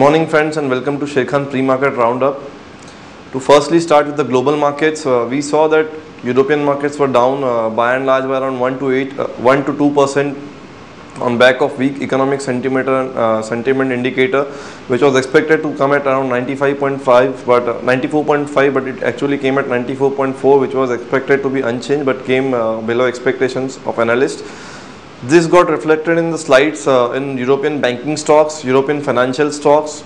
morning friends and welcome to Sharekhan pre-market roundup. To firstly start with the global markets, we saw that European markets were down by and large by around 1 to 2% on back of weak economic sentiment indicator, which was expected to come at around 95.5 but 94.5, but it actually came at 94.4, which was expected to be unchanged but came below expectations of analysts. This got reflected in the slides in European banking stocks, European financial stocks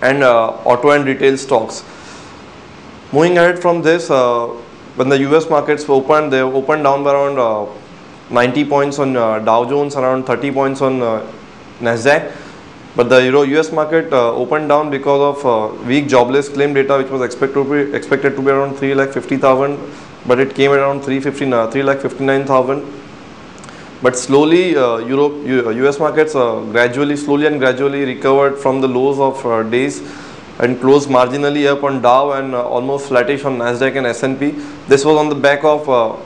and auto and retail stocks. Moving ahead from this, when the US markets opened, they opened down by around 90 points on Dow Jones, around 30 points on Nasdaq. But the US market opened down because of weak jobless claim data, which was expected to be around 3,50,000, but it came at around 3,59,000. But slowly, US markets slowly and gradually recovered from the lows of days and closed marginally up on Dow and almost flattish on Nasdaq and S&P. This was on the back of a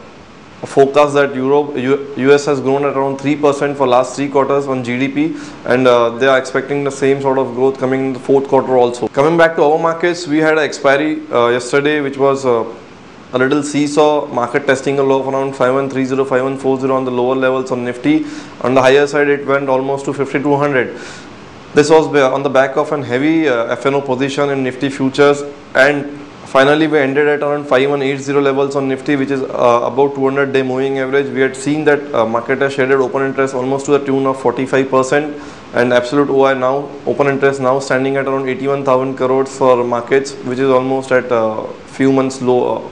forecast that US has grown at around 3% for last 3 quarters on GDP, and they are expecting the same sort of growth coming in the 4th quarter also. Coming back to our markets, we had an expiry yesterday, which was a little seesaw, market testing a low of around 5130, 5140 on the lower levels on Nifty. On the higher side, it went almost to 5200. This was on the back of a heavy FNO position in Nifty futures, and finally we ended at around 5180 levels on Nifty, which is about 200-day moving average. We had seen that market has shaded open interest almost to the tune of 45%, and absolute OI now, open interest now standing at around 81,000 crores for markets, which is almost at few months low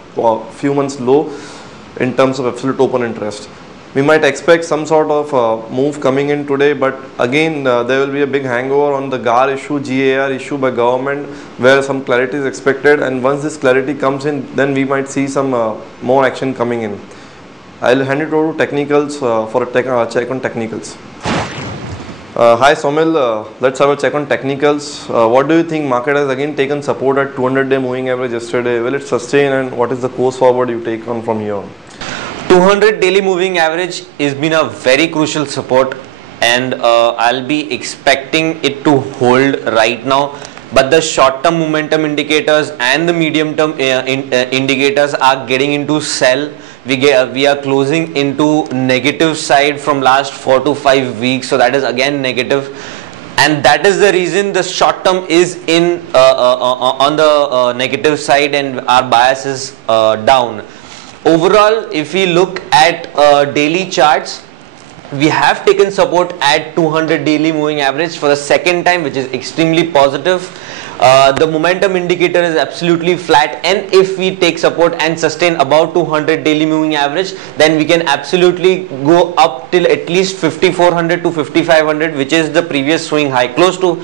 in terms of absolute open interest. We might expect some sort of move coming in today, but again there will be a big hangover on the GAR issue, GAR issue by government, where some clarity is expected, and once this clarity comes in, then we might see some more action coming in. I'll hand it over to technicals for a check on technicals. Hi Somil, let's have a check on technicals. What do you think? Market has again taken support at 200-day moving average yesterday. Will it sustain, and what is the course forward you take on from here on? 200 daily moving average has been a very crucial support, and I'll be expecting it to hold right now. But the short-term momentum indicators and the medium-term indicators are getting into sell. We are closing into negative side from last 4 to 5 weeks, so that is again negative, and that is the reason the short-term is in on the negative side, and our bias is down. Overall, if we look at daily charts, we have taken support at 200 daily moving average for the second time, which is extremely positive. The momentum indicator is absolutely flat, and if we take support and sustain about 200 daily moving average, then we can absolutely go up till at least 5400 to 5500, which is the previous swing high, close to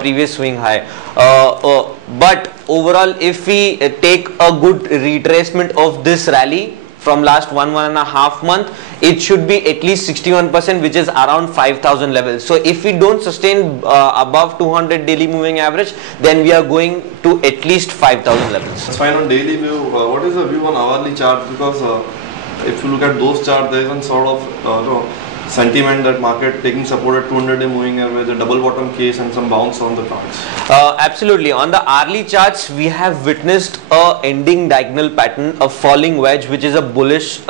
previous swing high. But overall, if we take a good retracement of this rally from last 1.5 month, it should be at least 61%, which is around 5000 levels. So if we don't sustain above 200 daily moving average, then we are going to at least 5000 levels. That's fine. On daily view, what is the view on hourly chart? Because if you look at those charts, there is one sort of sentiment that market taking support at 200-day moving average, a double bottom case, and some bounce on the charts. Absolutely. On the hourly charts, we have witnessed a ending diagonal pattern, a falling wedge, which is a bullish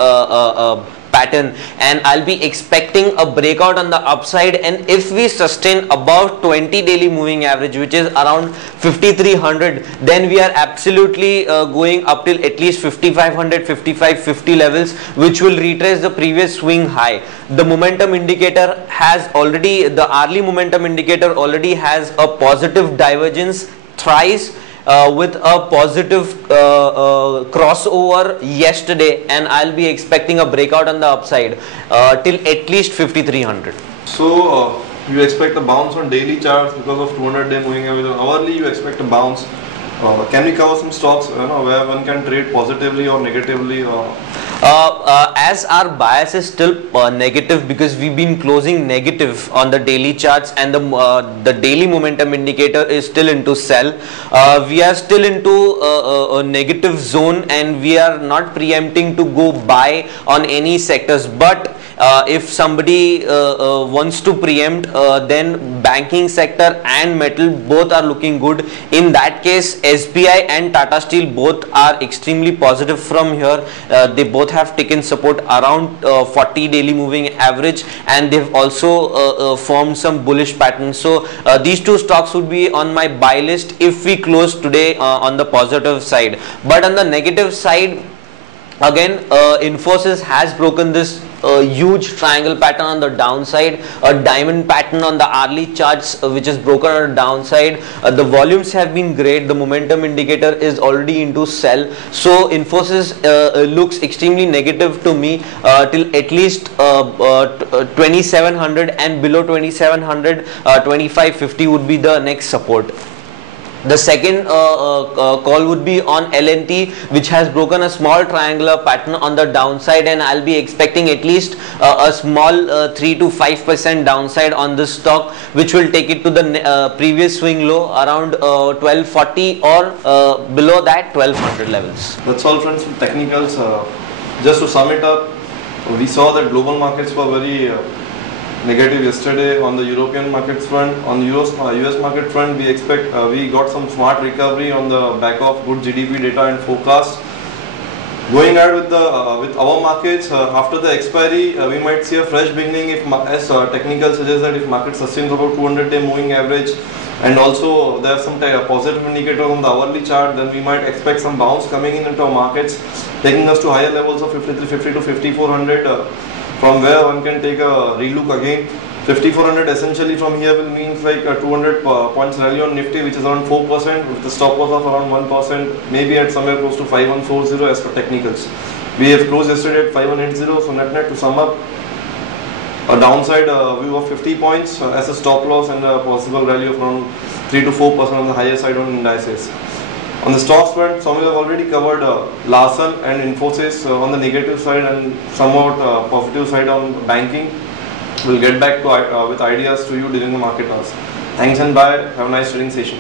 pattern, and I'll be expecting a breakout on the upside, and if we sustain above 20 daily moving average, which is around 5300, then we are absolutely going up till at least 5500, 5550 levels, which will retrace the previous swing high. The momentum indicator has already, the hourly momentum indicator already has a positive divergence thrice, with a positive crossover yesterday, and I'll be expecting a breakout on the upside till at least 5300. So you expect a bounce on daily charts because of 200-day moving average. On hourly, you expect a bounce. Can we cover some stocks where one can trade positively or negatively? As our bias is still negative, because we've been closing negative on the daily charts, and the daily momentum indicator is still into sell. We are still into a negative zone, and we are not preempting to go buy on any sectors, but If somebody wants to preempt, then banking sector and metal both are looking good. In that case, SBI and Tata Steel both are extremely positive from here. They both have taken support around 40 daily moving average, and they've also formed some bullish patterns. So these two stocks would be on my buy list if we close today on the positive side. But on the negative side, again, Infosys has broken this huge triangle pattern on the downside, a diamond pattern on the hourly charts which is broken on the downside. The volumes have been great, the momentum indicator is already into sell, so Infosys looks extremely negative to me till at least 2700, and below 2700 2550 would be the next support. The second call would be on LNT, which has broken a small triangular pattern on the downside, and I'll be expecting at least a small 3 to 5% downside on this stock, which will take it to the previous swing low around 1240 or below that 1200 levels. That's all, friends, with technicals. Just to sum it up, we saw that global markets were very negative yesterday on the European markets front. On the US market front, we got some smart recovery on the back of good GDP data and forecast. Going ahead with our markets, after the expiry, we might see a fresh beginning if, as technical suggests, that if market sustains about 200-day moving average, and also there are some positive indicators on the hourly chart, then we might expect some bounce coming into our markets, taking us to higher levels of 5350 to 5400. From where one can take a relook again. 5400 essentially from here will mean like a 200 points rally on Nifty, which is around 4%, with the stop loss of around 1%, maybe at somewhere close to 5140 as per technicals. We have closed yesterday at 5180, so net to sum up, a downside view of 50 points as a stop loss, and a possible rally of around 3 to 4% on the higher side on indices. On the stocks front, some we have already covered Larsen and Infosys on the negative side, and somewhat positive side on banking. We'll get back to with ideas to you during the market hours. Thanks and bye. Have a nice trading session.